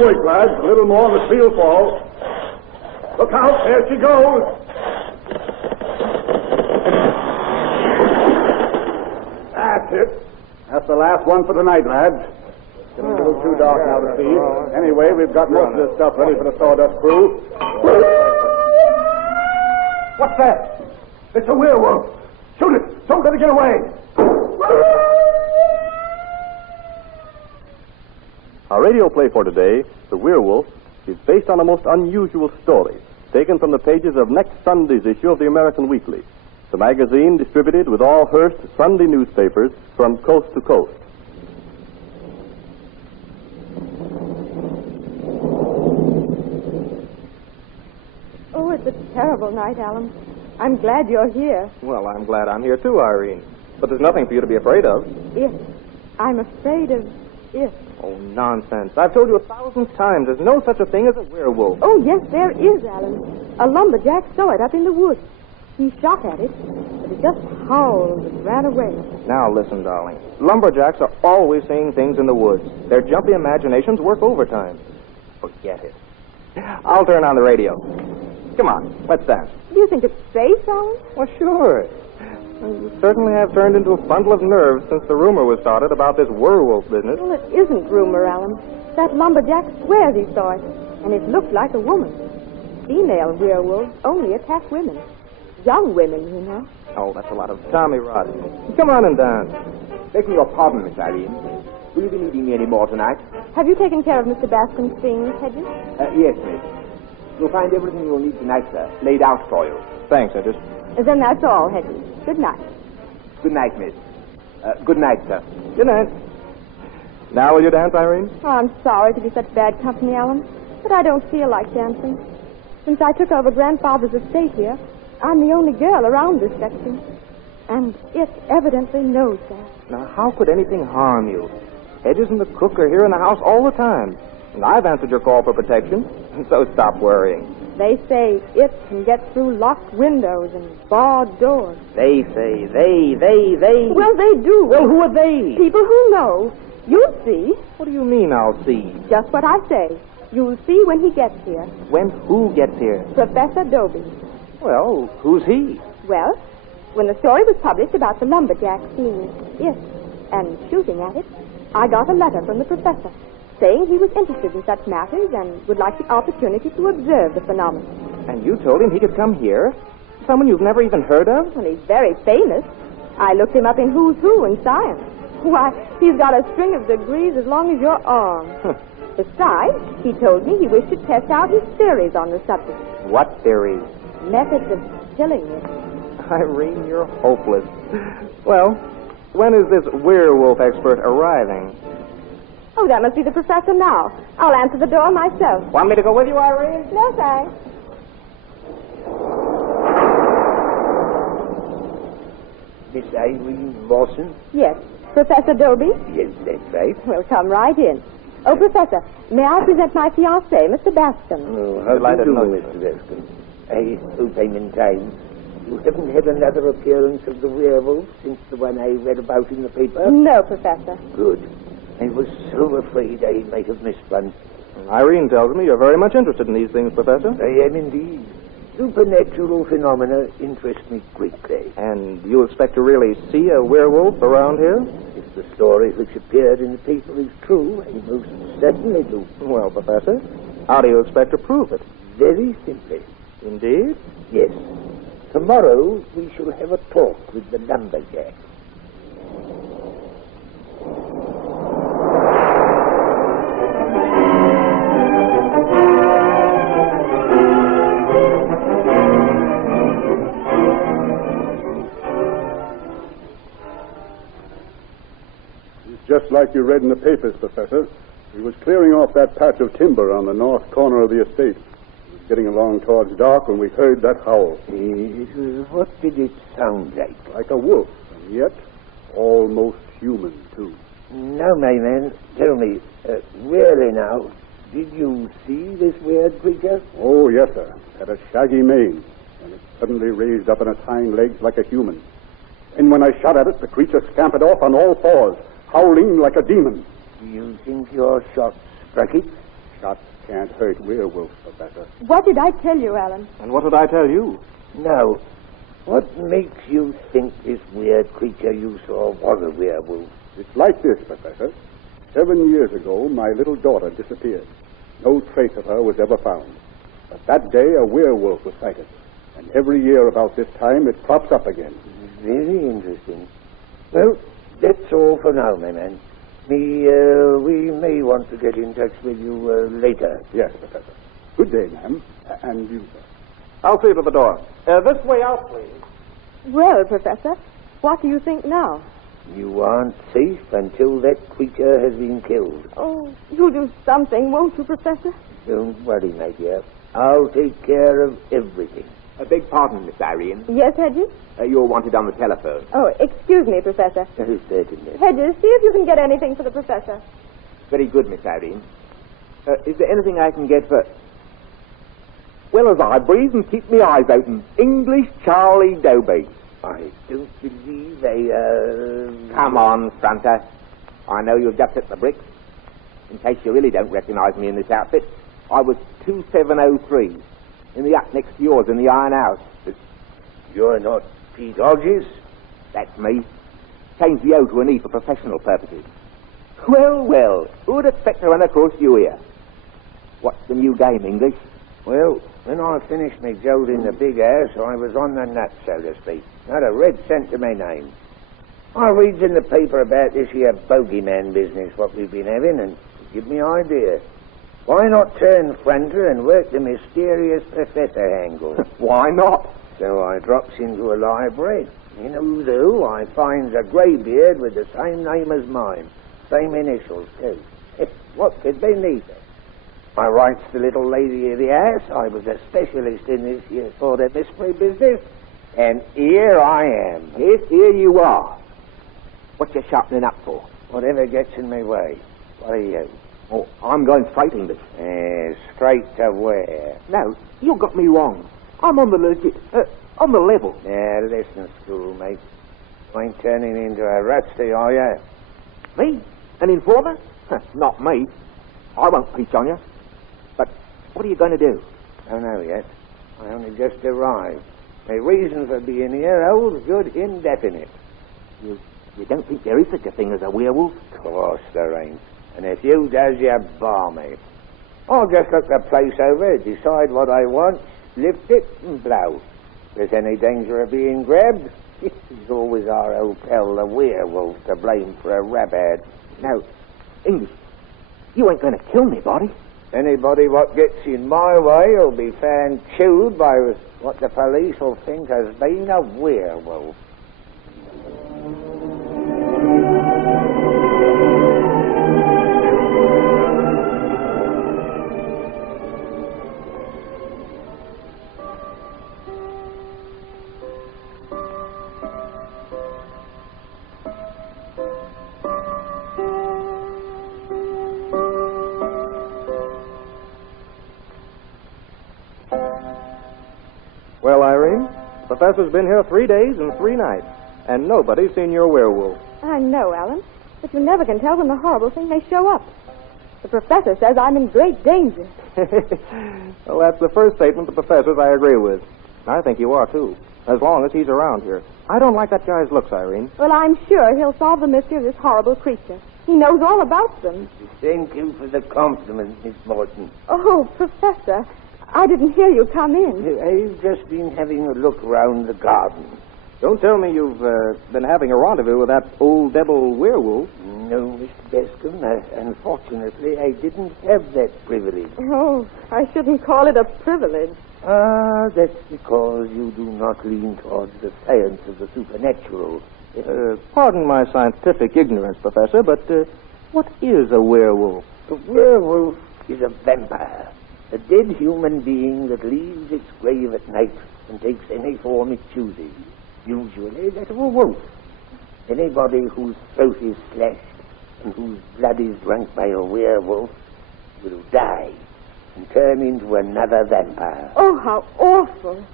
work, lads. A little more and the tree'll fall. Look out, there she goes. That's it. That's the last one for tonight, lads. It's getting a little too dark now to see. Anyway, we've got most of this stuff ready for the sawdust crew. What's that? It's a werewolf. Shoot it. Don't let it get away. Our radio play for today, The Werewolf, is based on a most unusual story taken from the pages of next Sunday's issue of the American Weekly, the magazine distributed with all Hearst Sunday newspapers from coast to coast. Oh, it's a terrible night, Alan. I'm glad you're here. Well, I'm glad I'm here too, Irene. But there's nothing for you to be afraid of. If. I'm afraid of if. Oh, nonsense. I've told you 1,000 times there's no such a thing as a werewolf. Oh, yes, there is, Alan. A lumberjack saw it up in the woods. He shot at it, but it just howled and ran away. Now, listen, darling. Lumberjacks are always seeing things in the woods. Their jumpy imaginations work overtime. Forget it. I'll turn on the radio. Come on, let's dance. Do you think it's safe, Alan? Well, sure. You certainly have turned into a bundle of nerves since the rumor was started about this werewolf business. Well, it isn't rumor, Alan. That lumberjack swears he saw it, and it looked like a woman. Female werewolves only attack women. Young women, you know. Oh, that's a lot of Tommy rot. Come on and dance. Begging your pardon, Miss Irene. Will you be needing me any more tonight? Have you taken care of Mr. Bascom's things, Hedges? Yes, miss. You'll find everything you'll need tonight, sir, laid out for you. Thanks, Hedges. Then that's all, Hedges. Good night. Good night, miss. Good night, sir. Good night. Now will you dance, Irene? Oh, I'm sorry to be such bad company, Alan, but I don't feel like dancing. Since I took over Grandfather's estate here, I'm the only girl around this section. And it evidently knows that. Now, how could anything harm you? Hedges and the cook are here in the house all the time. And I've answered your call for protection, so stop worrying. They say it can get through locked windows and barred doors. They say, they. Well, they do. Well, who are they? People who know. You'll see. What do you mean, I'll see? Just what I say. You'll see when he gets here. When who gets here? Professor Dobie. Well, who's he? Well, when the story was published about the lumberjack seeing it and shooting at it, I got a letter from the professor saying he was interested in such matters and would like the opportunity to observe the phenomenon. And you told him he could come here? Someone you've never even heard of? Well, he's very famous. I looked him up in Who's Who in science. Why, he's got a string of degrees as long as your arm. Besides, he told me he wished to test out his theories on the subject. What theories? Methods of killing it. Irene, you're hopeless. Well, when is this werewolf expert arriving? Oh, that must be the professor now. I'll answer the door myself. Want me to go with you, Irene? No, thanks. Miss Irene Lawson? Yes. Professor Dobie? Yes, that's right. We'll come right in. Oh, Professor, may I present my fiancé, Mr. Bascom? Oh, how Delighted do you to do, know you. Mr. Bascom? I hope I'm in time. You haven't had another appearance of the werewolf since the one I read about in the paper? No, Professor. Good. I was so afraid I might have missed one. Irene tells me you're very much interested in these things, Professor. I am indeed. Supernatural phenomena interest me greatly. And you expect to really see a werewolf around here? If the story which appeared in the paper is true, I most certainly do. Well, Professor, how do you expect to prove it? Very simply. Indeed? Yes. Tomorrow we shall have a talk with the lumberjack. Just like you read in the papers, Professor. He was clearing off that patch of timber on the north corner of the estate. He was getting along towards dark when we heard that howl. What did it sound like? Like a wolf, and yet almost human, too. Now, my man, tell me, really now, did you see this weird creature? Oh, yes, sir. Had a shaggy mane, and it suddenly raised up on its hind legs like a human. And when I shot at it, the creature scampered off on all fours, howling like a demon. Do you think your shot struck it? Shots can't hurt werewolves, Professor. What did I tell you, Alan? And what did I tell you? Now, what makes you think this weird creature you saw was a werewolf? It's like this, Professor. 7 years ago, my little daughter disappeared. No trace of her was ever found. But that day, a werewolf was sighted. And every year about this time, it pops up again. Very interesting. Well, that's all for now, my man. We may want to get in touch with you later. Yes, Professor. Good day, ma'am. And you, sir. I'll see you to the door. This way out, please. Well, Professor, what do you think now? You aren't safe until that creature has been killed. Oh, you'll do something, won't you, Professor? Don't worry, my dear. I'll take care of everything. A big pardon, Miss Irene. Yes, Hedges? You're wanted on the telephone. Oh, excuse me, Professor. Certainly. Hedges, see if you can get anything for the Professor. Very good, Miss Irene. Is there anything I can get for... Well, as I breathe and keep my eyes open, English Charlie Doby. I don't believe they, Come on, Fronter. I know you've just hit the bricks. In case you really don't recognize me in this outfit, I was 2703 in the hut next to yours in the iron house. You're not Pete Hodges? That's me. Change the O to an E for professional purposes. Well, well, who'd expect to run across you here? What's the new game, English? Well, when I finished my job in the big house, I was on the nuts, so to speak. Not a red cent to my name. I reads in the paper about this here bogeyman business what we've been having, and it give me idea. Why not turn fronter and work the mysterious professor angle? Why not? So I drops into a library. In who's who, I finds a greybeard with the same name as mine. Same initials, too. What could they need? I writes the little lady of the house. I was a specialist in this here sort of mystery business. And here I am. Yes, here you are. What you sharpening up for? Whatever gets in my way. What are you? Oh, I'm going straight English. Straight to where? No, you got me wrong. I'm on the legit, on the level. Now, listen, schoolmate. You ain't turning into a rusty, are you? Me? An informer? Not me. I won't peach on you. But what are you going to do? Don't know yet. I only just arrived. My reason for being here holds good indefinite. You don't think there is such a thing as a werewolf? Of course there ain't. And if you does, you bar me. I'll just look the place over, decide what I want, lift it, and blow. If there's any danger of being grabbed, it's always our old pal, the werewolf, to blame for a rabbit. No, English, you ain't going to kill anybody. Anybody what gets in my way will be found chewed by what the police will think has been a werewolf. Well, Irene, the Professor's been here 3 days and 3 nights, and nobody's seen your werewolf. I know, Alan, but you never can tell when the horrible thing may show up. The Professor says I'm in great danger. Well, that's the first statement the Professor's I agree with. I think you are, too, as long as he's around here. I don't like that guy's looks, Irene. Well, I'm sure he'll solve the mystery of this horrible creature. He knows all about them. Thank you for the compliment, Miss Morton. Oh, Professor, I didn't hear you come in. I've just been having a look around the garden. Don't tell me you've been having a rendezvous with that old devil werewolf. No, Mr. Bascom. Unfortunately, I didn't have that privilege. Oh, I shouldn't call it a privilege. That's because you do not lean towards the science of the supernatural. Pardon my scientific ignorance, Professor, but what is a werewolf? A werewolf is a vampire. A dead human being that leaves its grave at night and takes any form it chooses. Usually that of a wolf. Anybody whose throat is slashed and whose blood is drunk by a werewolf will die and turn into another vampire. Oh, how awful.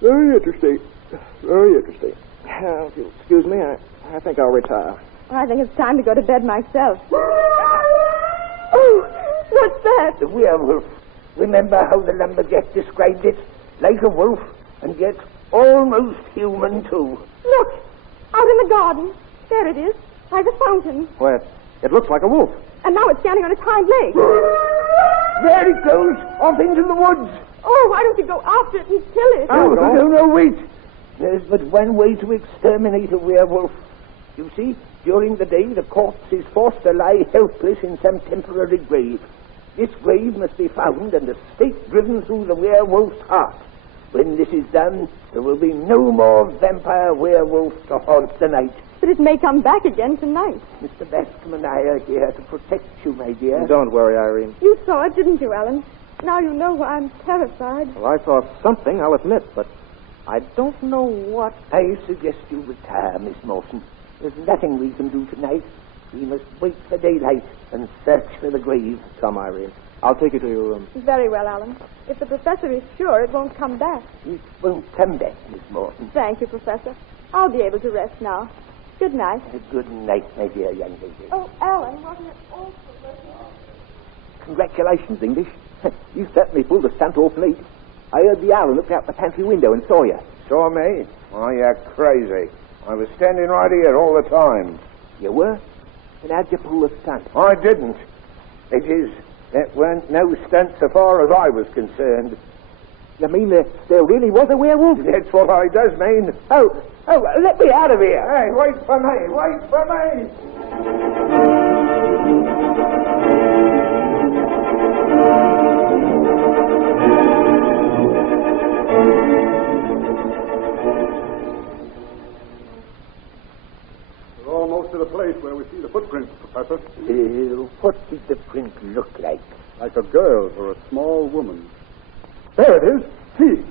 Very interesting. Very interesting. If you'll excuse me, I think I'll retire. I think it's time to go to bed myself. Oh, What's that? The werewolf. Remember how the lumberjack described it? Like a wolf, and yet almost human, too. Look, out in the garden. There it is, by the fountain. Well, it looks like a wolf. And now it's standing on its hind legs. There it goes, off into the woods. Oh, why don't you go after it and kill it? No, wait. There's but one way to exterminate a werewolf. You see, during the day, the corpse is forced to lie helpless in some temporary grave. This grave must be found and a stake driven through the werewolf's heart. When this is done, there will be no more vampire werewolf to haunt the night. But it may come back again tonight. Mr. Bascom and I are here to protect you, my dear. Don't worry, Irene. You saw it, didn't you, Alan? Now you know why I'm terrified. Well, I saw something, I'll admit, but I don't know what. I suggest you retire, Miss Mawson. There's nothing we can do tonight. We must wait for daylight and search for the grave. Come, Irene. I'll take you to your room. Very well, Alan. If the professor is sure it won't come back. It won't come back, Miss Morton. Thank you, Professor. I'll be able to rest now. Good night. Good night, my dear young lady. Oh, Alan, wasn't it awful? Congratulations, English. You certainly pulled a stunt off neat. I heard the owl looked out the pantry window and saw you. Saw me? Oh, you're crazy. I was standing right here all the time. You were? And how'd you pull the stunt? I didn't. It is, that weren't no stunt so far as I was concerned. You mean there really was a werewolf? That's what I does mean. Oh, let me out of here. Hey, wait for me. We're almost to the place where we see the footprints, Professor. What did the print look like? Like a girl or a small woman. There it is. See.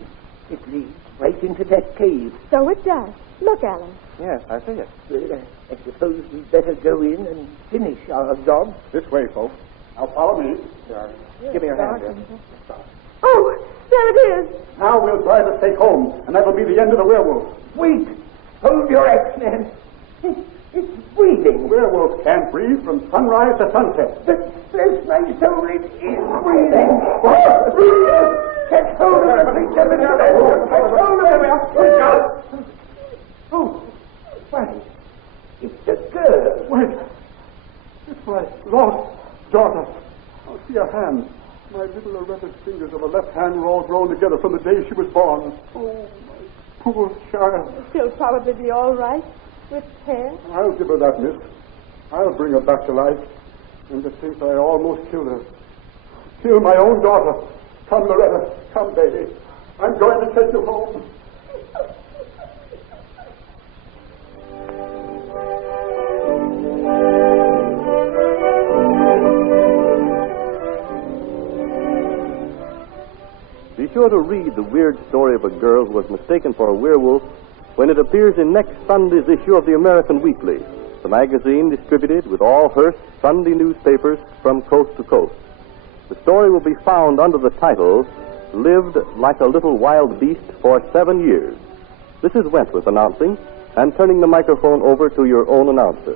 It leads right into that cave. So it does. Look, Alan. Yes, I see it. Well, I suppose we'd better go in and finish our job. This way, folks. Now follow me. Give me your hand, dear. Oh, there it is. Now we'll drive the stake home, and that'll be the end of the werewolf. Wait! Hold your axe, man. It's breathing. Werewolves can't breathe from sunrise to sunset. But bless my soul, it is breathing. Catch hold of the creature, Mr. Benson. Catch hold of him. Oh, why, it's a girl. Wait. It's my lost daughter. I'll see her hand. My little arrested fingers of her left hand were all grown together from the day she was born. Oh, my poor child. She'll probably be all right with hair. I'll give her that, miss. I'll bring her back to life. And to think I almost killed her. Killed my own daughter. Come, Loretta. Come, baby. I'm going to take you home. Be sure to read the weird story of a girl who was mistaken for a werewolf when it appears in next Sunday's issue of the American Weekly, the magazine distributed with all Hearst Sunday newspapers from coast to coast. The story will be found under the title, Lived Like a Little Wild Beast for 7 Years. This is Wentworth announcing and turning the microphone over to your own announcer.